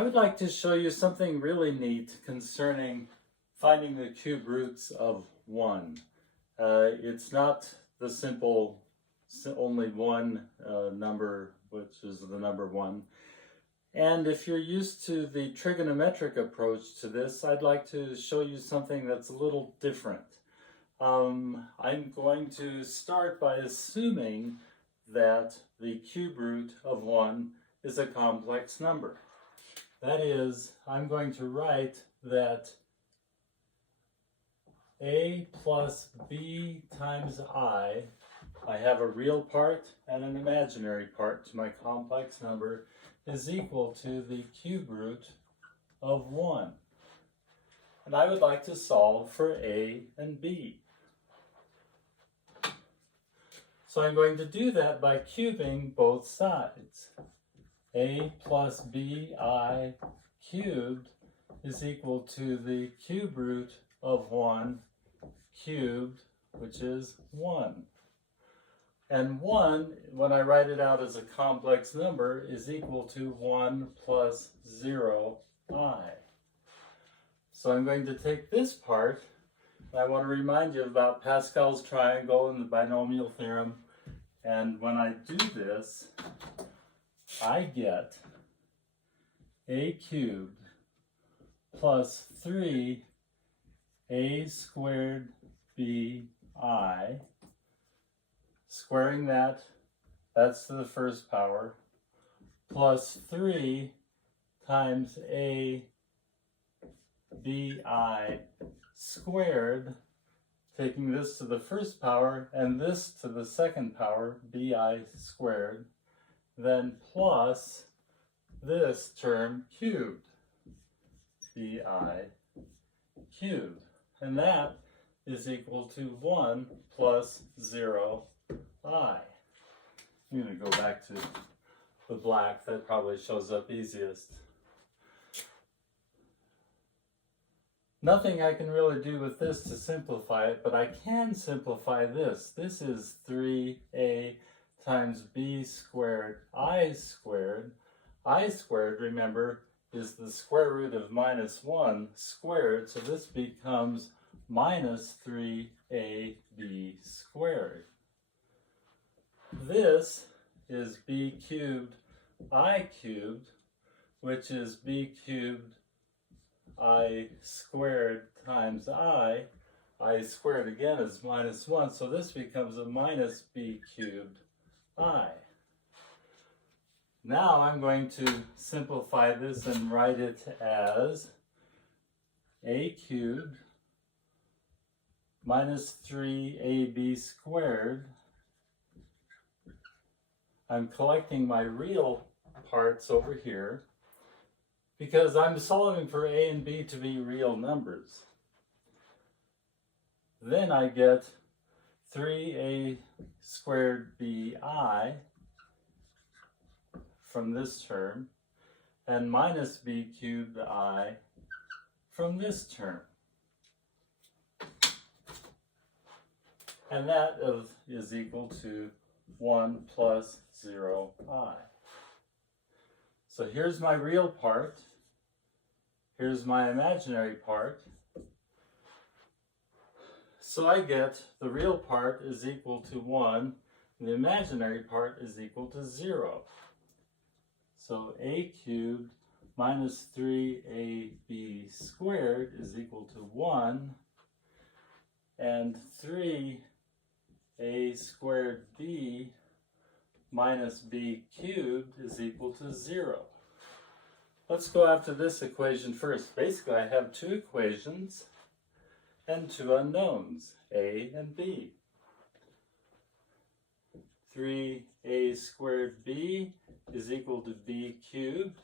I would like to show you something really neat concerning finding the cube roots of 1. It's not the simple only one number, which is the number 1. And if you're used to the trigonometric approach to this, I'd like to show you something that's a little different. I'm going to start by assuming that the cube root of 1 is a complex number. That is, I'm going to write that a plus b times I have a real part and an imaginary part to my complex number, is equal to the cube root of 1. And I would like to solve for a and b. So I'm going to do that by cubing both sides. A plus bi cubed is equal to the cube root of 1 cubed, which is 1. And 1, when I write it out as a complex number, is equal to 1 plus 0i. So I'm going to take this part, and I want to remind you about Pascal's triangle and the binomial theorem. And when I do this, I get a cubed plus 3a squared bi, squaring that's to the first power, plus 3 times a bi squared, taking this to the first power and this to the second power, bi squared, then plus this term cubed, bi cubed. And that is equal to 1 plus 0i. I'm going to go back to the black. That probably shows up easiest. Nothing I can really do with this to simplify it, but I can simplify this. This is 3a times b squared I squared. I squared, remember, is the square root of minus 1 squared, so this becomes minus 3ab squared. This is b cubed I cubed, which is b cubed I squared times I squared again is minus 1, so this becomes a minus b cubed I. Now I'm going to simplify this and write it as a cubed minus 3ab squared. I'm collecting my real parts over here because I'm solving for a and b to be real numbers. Then I get 3a squared bi from this term and minus b cubed I from this term. And that is equal to 1 plus 0i. So here's my real part. Here's my imaginary part. So I get the real part is equal to 1, and the imaginary part is equal to 0. So a cubed minus 3ab squared is equal to 1, and 3a squared b minus b cubed is equal to 0. Let's go after this equation first. Basically, I have two equations and two unknowns, a and b. 3a squared b is equal to b cubed.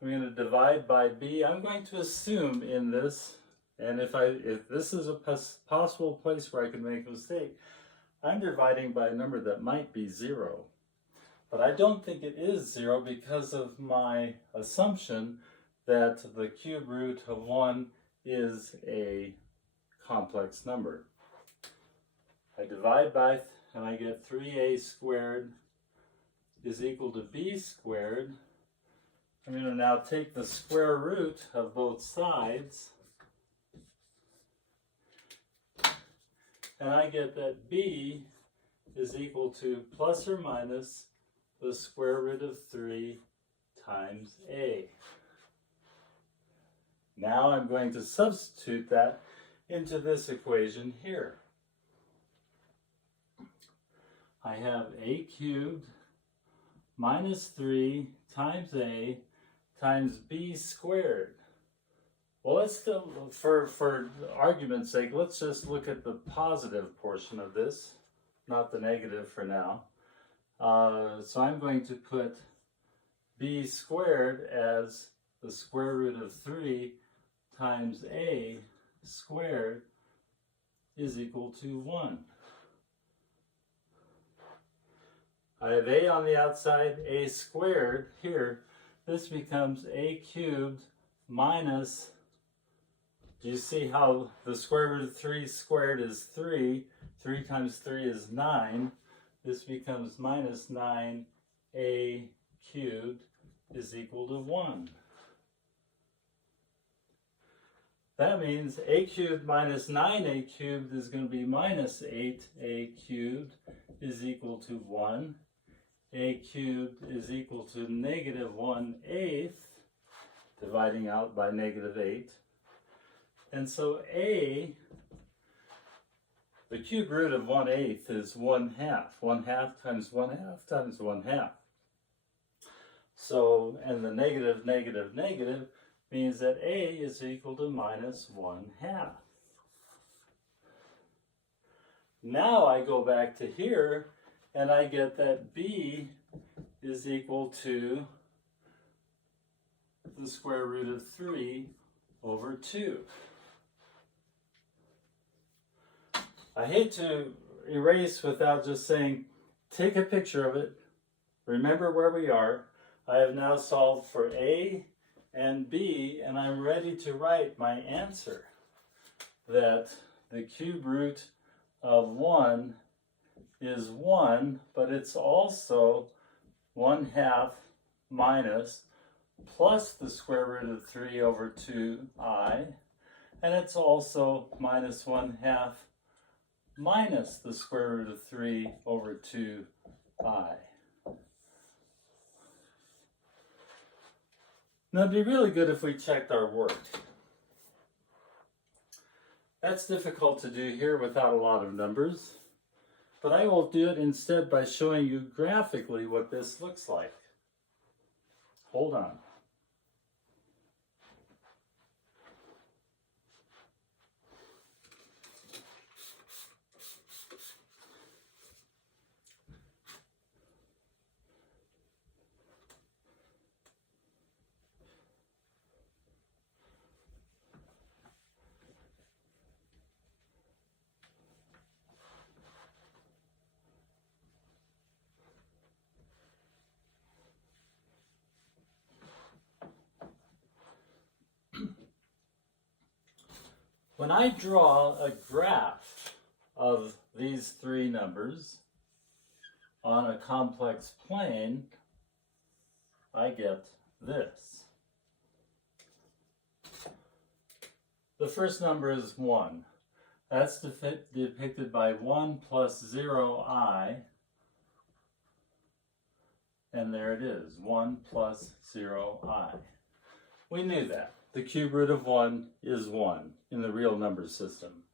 I'm going to divide by b. I'm going to assume in this, and if this is a possible place where I could make a mistake, I'm dividing by a number that might be 0. But I don't think it is 0 because of my assumption that the cube root of 1 is a complex number. I divide by, and I get 3a squared is equal to b squared. I'm going to now take the square root of both sides, and I get that b is equal to plus or minus the square root of 3 times a. Now I'm going to substitute that into this equation here. I have a cubed minus 3 times a times b squared. Well, let's still, for argument's sake, let's just look at the positive portion of this, not the negative for now. So I'm going to put b squared as the square root of 3 times a squared is equal to 1. I have a on the outside, a squared here. This becomes a cubed minus, do you see how the square root of 3 squared is 3? 3 times 3 is 9. This becomes minus 9a cubed is equal to 1. That means a cubed minus 9a cubed is going to be minus 8a cubed is equal to 1. A cubed is equal to negative 1/8, dividing out by negative 8. And so a, the cube root of 1/8 is 1/2. 1/2 times 1/2 times 1/2. So, and the negative, negative, negative means that a is equal to minus 1/2. Now I go back to here and I get that b is equal to the square root of 3 over 2. I hate to erase without just saying, take a picture of it, remember where we are. I have now solved for a and b, and I'm ready to write my answer, that the cube root of 1 is 1, but it's also 1/2 minus plus the square root of 3 over 2i, and it's also minus 1/2 minus the square root of 3 over 2i. Now it'd be really good if we checked our work. That's difficult to do here without a lot of numbers. But I will do it instead by showing you graphically what this looks like. Hold on. When I draw a graph of these three numbers on a complex plane, I get this. The first number is 1. That's depicted by 1 plus 0i, and there it is, 1 plus 0i. We knew that. The cube root of 1 is 1 in the real number system.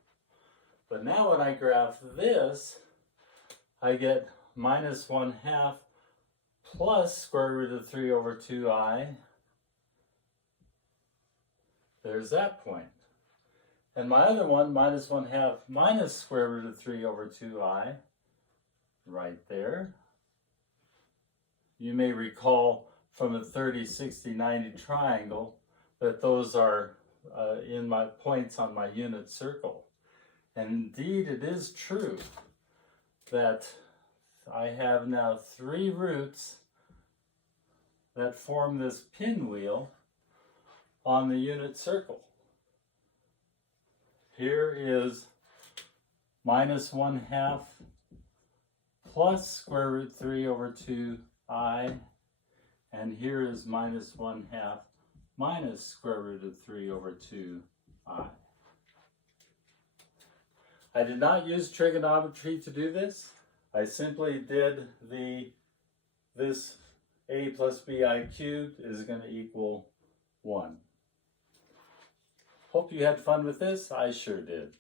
But now when I graph this, I get minus 1/2 plus square root of 3 over 2i. There's that point. And my other one, minus 1/2 minus square root of 3 over 2i, right there. You may recall from a 30, 60, 90 triangle that those are in my points on my unit circle. And indeed, it is true that I have now 3 roots that form this pinwheel on the unit circle. Here is minus 1/2 plus square root 3 over 2i, and here is minus 1/2 minus square root of 3 over 2i. I did not use trigonometry to do this. I simply did this a plus bi cubed is going to equal 1. Hope you had fun with this. I sure did.